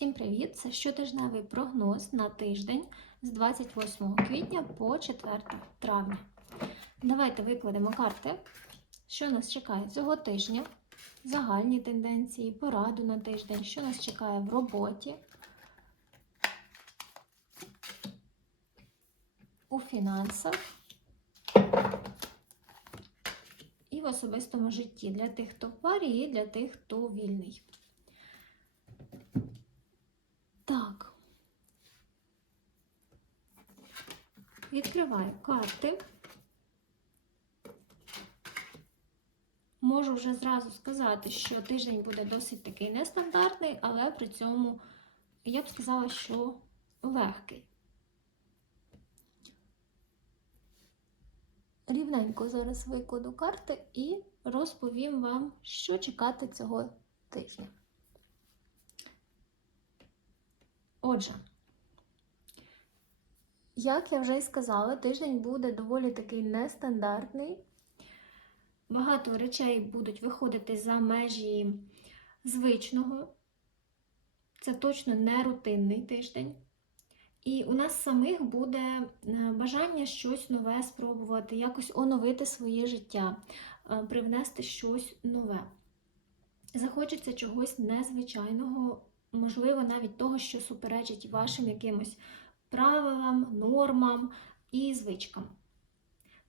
Всім привіт! Це щотижневий прогноз на тиждень з 28 квітня по 4 травня. Давайте викладемо карти, що нас чекає цього тижня, загальні тенденції, пораду на тиждень, що нас чекає в роботі, у фінансах і в особистому житті для тих, хто в парі, і для тих, хто вільний. Так. Відкриваю карти. Можу вже зразу сказати, що тиждень буде досить такий нестандартний, але при цьому я б сказала, що легкий. Рівненько зараз викладу карти і розповім вам, що чекати цього тижня. Отже, як я вже й сказала, тиждень буде доволі такий нестандартний. Багато речей будуть виходити за межі звичного. Це точно не рутинний тиждень. І у нас самих буде бажання щось нове спробувати, якось оновити своє життя, привнести щось нове. Захочеться чогось незвичайного, можливо, навіть того, що суперечить вашим якимось правилам, нормам і звичкам.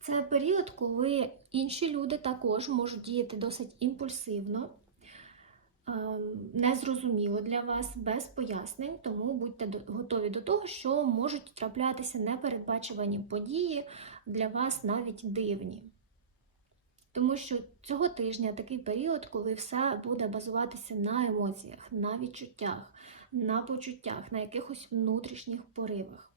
Це період, коли інші люди також можуть діяти досить імпульсивно, незрозуміло для вас, без пояснень, тому будьте готові до того, що можуть траплятися непередбачувані події для вас навіть дивні. Тому що цього тижня такий період, коли все буде базуватися на емоціях, на відчуттях, на почуттях, на якихось внутрішніх поривах.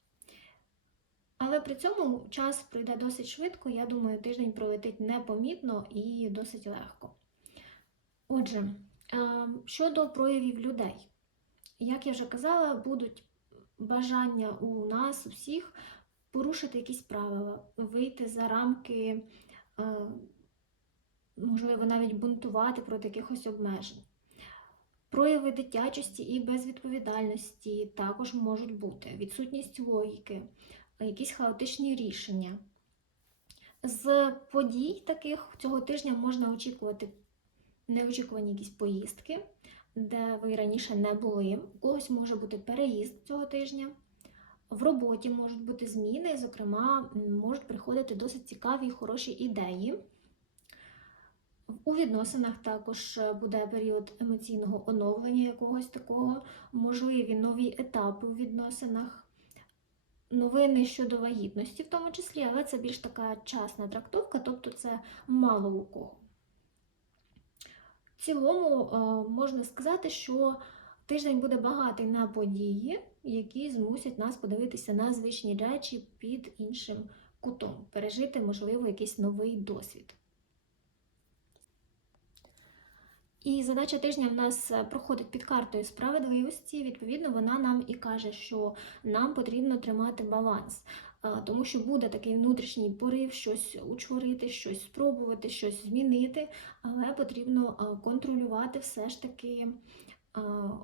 Але при цьому час пройде досить швидко, я думаю, тиждень пролетить непомітно і досить легко. Отже, щодо проявів людей, як я вже казала, будуть бажання у нас, усіх, порушити якісь правила, вийти за рамки можливо, навіть бунтувати проти якихось обмежень. Прояви дитячості і безвідповідальності також можуть бути, відсутність логіки, якісь хаотичні рішення. З подій таких цього тижня можна очікувати неочікувані якісь поїздки, де ви раніше не були. У когось може бути переїзд цього тижня. В роботі можуть бути зміни, зокрема, можуть приходити досить цікаві і хороші ідеї. У відносинах також е, буде період емоційного оновлення якогось такого, можливі нові етапи у відносинах, новини щодо вагітності, в тому числі, але це більш така часна трактовка, тобто це мало у кого. В цілому е, можна сказати, що тиждень буде багатий на події, які змусять нас подивитися на звичні речі під іншим кутом, пережити, можливо, якийсь новий досвід. І задача тижня в нас е, проходить під картою справедливості. Відповідно, вона нам і каже, що нам потрібно тримати баланс, тому що буде такий внутрішній порив, щось учворити, щось спробувати, щось змінити, але потрібно контролювати все ж таки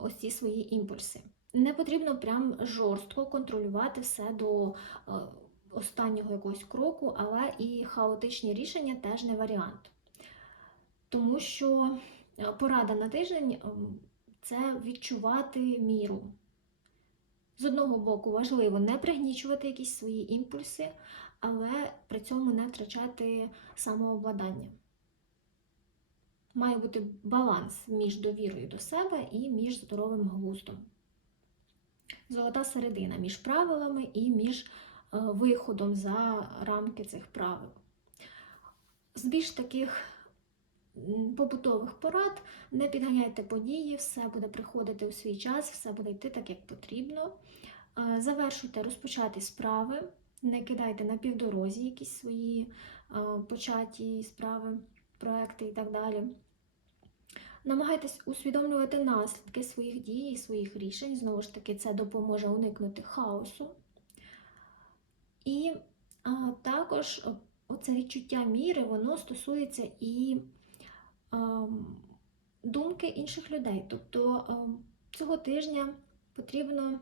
ось ці свої імпульси. Не потрібно прям жорстко контролювати все до останнього якогось кроку, але і хаотичні рішення теж не варіант. Тому що порада на тиждень ем, це відчувати міру. З одного боку, важливо не пригнічувати якісь свої імпульси, але при цьому не втрачати самообладання. Має бути баланс між довірою до себе і між здоровим глуздом. Золота середина між правилами і між е, виходом за рамки цих правил. З більш таких побутових порад, не підганяйте події, все буде приходити у свій час, все буде йти так, як потрібно. Завершуйте розпочати справи, не кидайте на півдорозі якісь свої початі справи, проекти і так далі. Намагайтесь усвідомлювати наслідки своїх дій і своїх рішень. Знову ж таки, це допоможе уникнути хаосу. І а, також оце відчуття міри, воно стосується і думки інших людей. Тобто цього тижня потрібно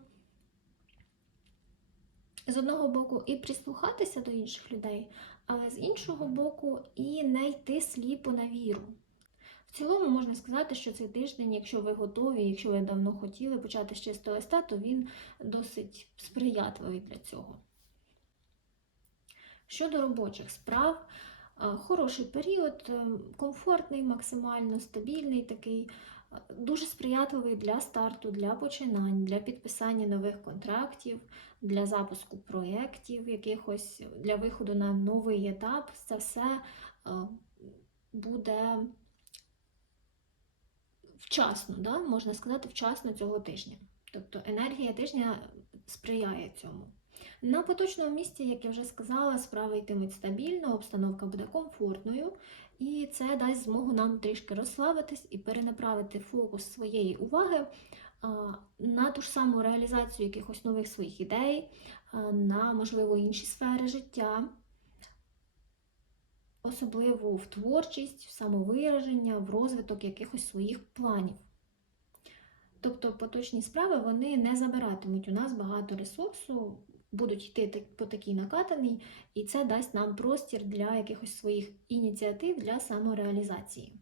з одного боку і прислухатися до інших людей, але з іншого боку, і не йти сліпо на віру. В цілому можна сказати, що цей тиждень, якщо ви готові, якщо ви давно хотіли почати з чистого листа, то він досить сприятливий для цього. Щодо робочих справ, хороший період, е, комфортний, максимально стабільний такий, е, дуже сприятливий для старту, для починань, для підписання нових контрактів, для запуску проєктів, якихось для виходу на новий етап. Це все е, буде вчасно, да? можна сказати, вчасно цього тижня. Тобто енергія тижня сприяє цьому. На поточному місці, як я вже сказала, справи йтимуть стабільно, обстановка буде комфортною, і це дасть змогу нам трішки розслабитись і перенаправити фокус своєї уваги на ту ж саму реалізацію якихось нових своїх ідей, на, можливо, інші сфери життя, особливо в творчість, в самовираження, в розвиток якихось своїх планів. Тобто поточні справи вони не забиратимуть у нас багато ресурсу, будуть йти по такій накатаній, і це дасть нам простір для якихось своїх ініціатив для самореалізації.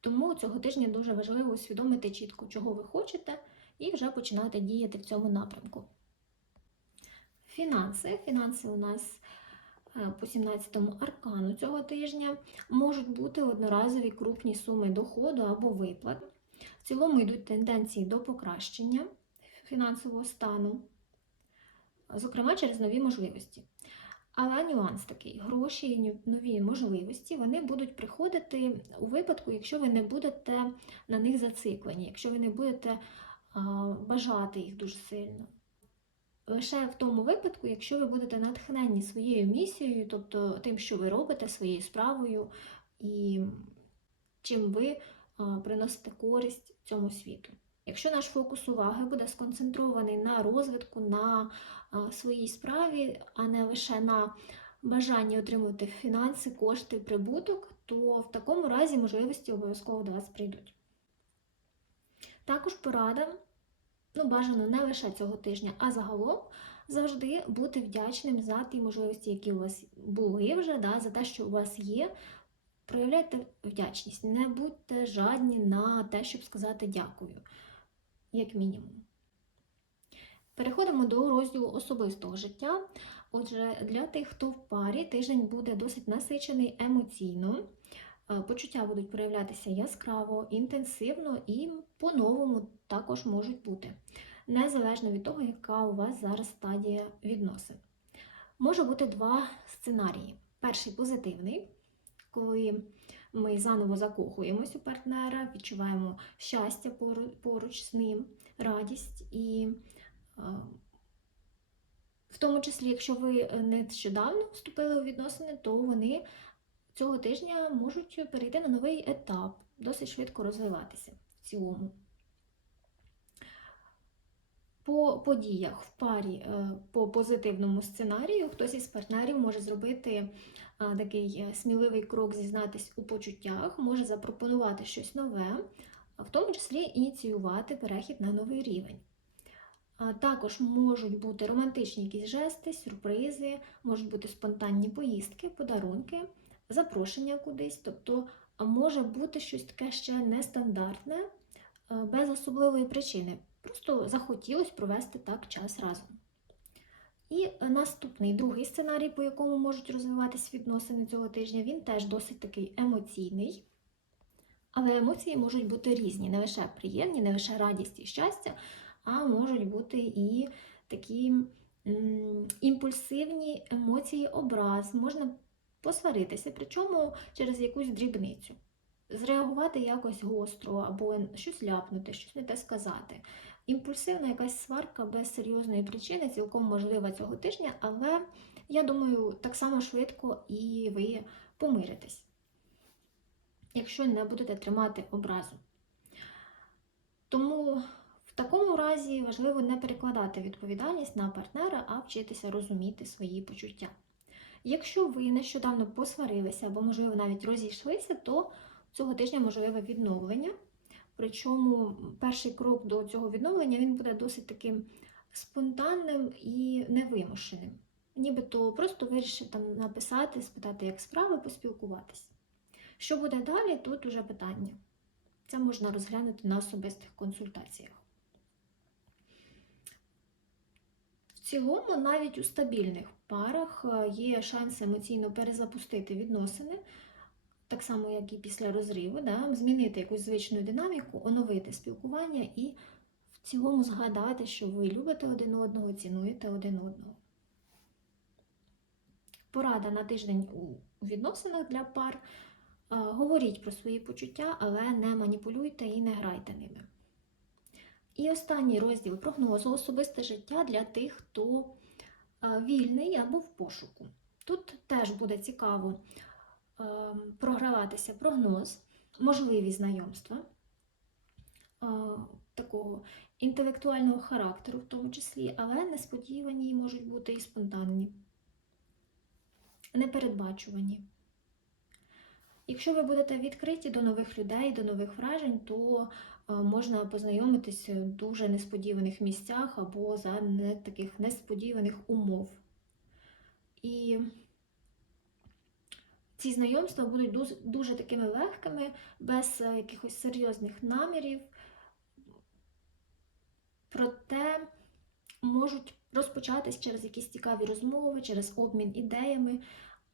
Тому цього тижня дуже важливо усвідомити чітко, чого ви хочете, і вже починати діяти в цьому напрямку. Фінанси. Фінанси у нас е, по 17-му аркану цього тижня можуть бути одноразові крупні суми доходу або виплат. В цілому йдуть тенденції до покращення фінансового стану, зокрема через нові можливості. Але нюанс такий: гроші і нові можливості вони будуть приходити у випадку, якщо ви не будете на них зациклені, якщо ви не будете бажати їх дуже сильно. Лише в тому випадку, якщо ви будете натхнені своєю місією, тобто тим, що ви робите, своєю справою, і чим ви приносите користь цьому світу. Якщо наш фокус уваги буде сконцентрований на розвитку, на своїй справі, а не лише на бажанні отримувати фінанси, кошти, прибуток, то в такому разі можливості обов'язково до вас прийдуть. Також порада, ну бажано не лише цього тижня, а загалом завжди бути вдячним за ті можливості, які у вас були вже, да, за те, що у вас є. Проявляйте вдячність, не будьте жадні на те, щоб сказати дякую, як мінімум. Переходимо до розділу особистого життя. Отже, для тих, хто в парі, тиждень буде досить насичений емоційно. Е, Почуття будуть проявлятися яскраво, інтенсивно і по-новому також можуть бути, незалежно від того, яка у вас зараз стадія відносин. Може бути два сценарії. Перший позитивний, коли ми заново закохуємось у партнера, відчуваємо щастя поруч з ним, радість і е, в тому числі, якщо ви нещодавно вступили у відносини, то вони цього тижня можуть перейти на новий етап, досить швидко розвиватися в цілому. По подіях в парі е, по позитивному сценарію хтось із партнерів може зробити е, такий е, сміливий крок, зізнатись у почуттях, може запропонувати щось нове, в тому числі ініціювати перехід на новий рівень. Також можуть бути романтичні якісь жести, сюрпризи, можуть бути спонтанні поїздки, подарунки, запрошення кудись. Тобто може бути щось таке ще нестандартне, без особливої причини. Просто захотілося провести так час разом. І е, наступний другий сценарій, по якому можуть розвиватись відносини цього тижня, він теж досить такий емоційний. Але емоції можуть бути різні, не лише приємні, не лише радість і щастя, а можуть бути і такі імпульсивні емоції, образ, можна посваритися, причому через якусь дрібницю. Зреагувати якось гостро або щось ляпнути, щось не те сказати. Імпульсивна якась сварка без серйозної причини цілком можлива цього тижня, але я думаю, так само швидко і ви помиритесь, якщо не будете тримати образу. Тому в такому разі важливо не перекладати відповідальність на партнера, а вчитися розуміти свої почуття. Якщо ви нещодавно посварилися або, можливо, навіть розійшлися, то цього тижня можливе відновлення. Причому перший крок до цього відновлення він буде досить таким спонтанним і невимушеним. Нібито просто вирішив там написати, спитати, як справи, поспілкуватись. Що буде далі, тут уже питання. Це можна розглянути на особистих консультаціях. В цілому, навіть у стабільних парах е, є шанс емоційно перезапустити відносини, так само, як і після розриву, да? змінити якусь звичну динаміку, оновити спілкування і в цілому згадати, що ви любите один одного, цінуєте один одного. Порада на тиждень у відносинах для пар. Говоріть про свої почуття, але не маніпулюйте і не грайте ними. І останній розділ прогнозу особисте життя для тих, хто вільний або в пошуку. Тут теж буде цікаво програватися прогноз, можливі знайомства такого інтелектуального характеру, в тому числі, але несподівані можуть бути і спонтанні, непередбачувані. Якщо ви будете відкриті до нових людей, до нових вражень, то можна познайомитися в дуже несподіваних місцях або за не таких несподіваних умов. І ці знайомства будуть дуже, дуже такими легкими, без якихось серйозних намірів, проте можуть розпочатись через якісь цікаві розмови, через обмін ідеями,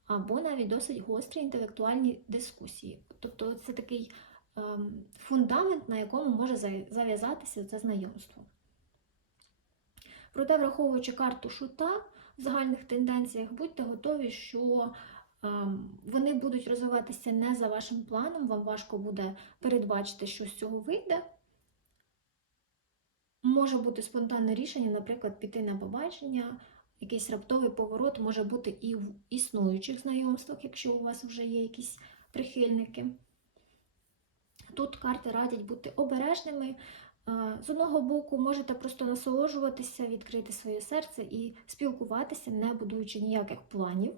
або навіть досить гострі інтелектуальні дискусії. Тобто це такий ем, фундамент, на якому може зав'язатися це знайомство. Проте, враховуючи карту шута в загальних тенденціях, будьте готові, що вони будуть розвиватися не за вашим планом, вам важко буде передбачити, що з цього вийде. Може бути спонтанне рішення, наприклад, піти на побачення, якийсь раптовий поворот може бути і в існуючих знайомствах, якщо у вас вже є якісь прихильники. Тут карти радять бути обережними. З одного боку, можете просто насолоджуватися, відкрити своє серце і спілкуватися, не будуючи ніяких планів.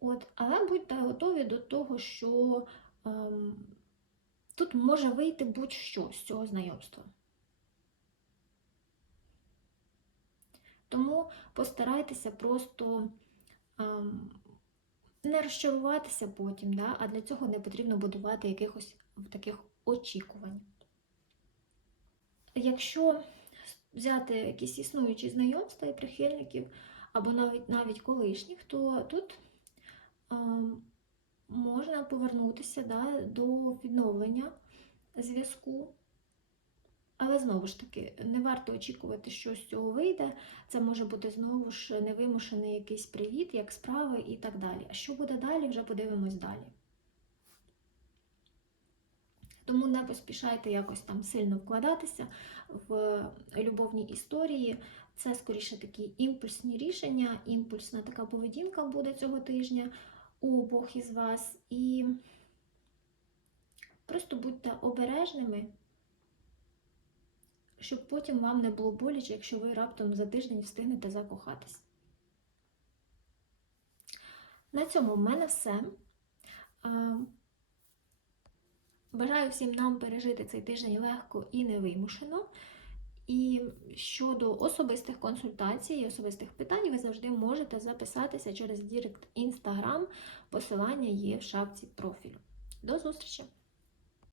От, Але будьте готові до того, що ем, тут може вийти будь-що з цього знайомства. Тому постарайтеся просто ем, не розчаруватися потім, да? а для цього не потрібно будувати якихось таких очікувань. Якщо взяти якісь існуючі знайомства і прихильників, або навіть навіть колишніх, то тут можна повернутися да, до відновлення зв'язку. Але знову ж таки, не варто очікувати, що з цього вийде. Це може бути знову ж невимушений якийсь привіт, як справи і так далі. А що буде далі, вже подивимось далі. Тому не поспішайте якось там сильно вкладатися в любовні історії. Це, скоріше, такі імпульсні рішення, імпульсна така поведінка буде цього тижня обох із вас. І просто будьте обережними щоб потім вам не було боляче, якщо ви раптом за тиждень встигнете закохатись. На цьому в мене все. Бажаю всім нам пережити цей тиждень легко і невимушено. І щодо особистих консультацій і особистих питань, ви завжди можете записатися через Дірект Інстаграм. Посилання є в шапці профілю. До зустрічі!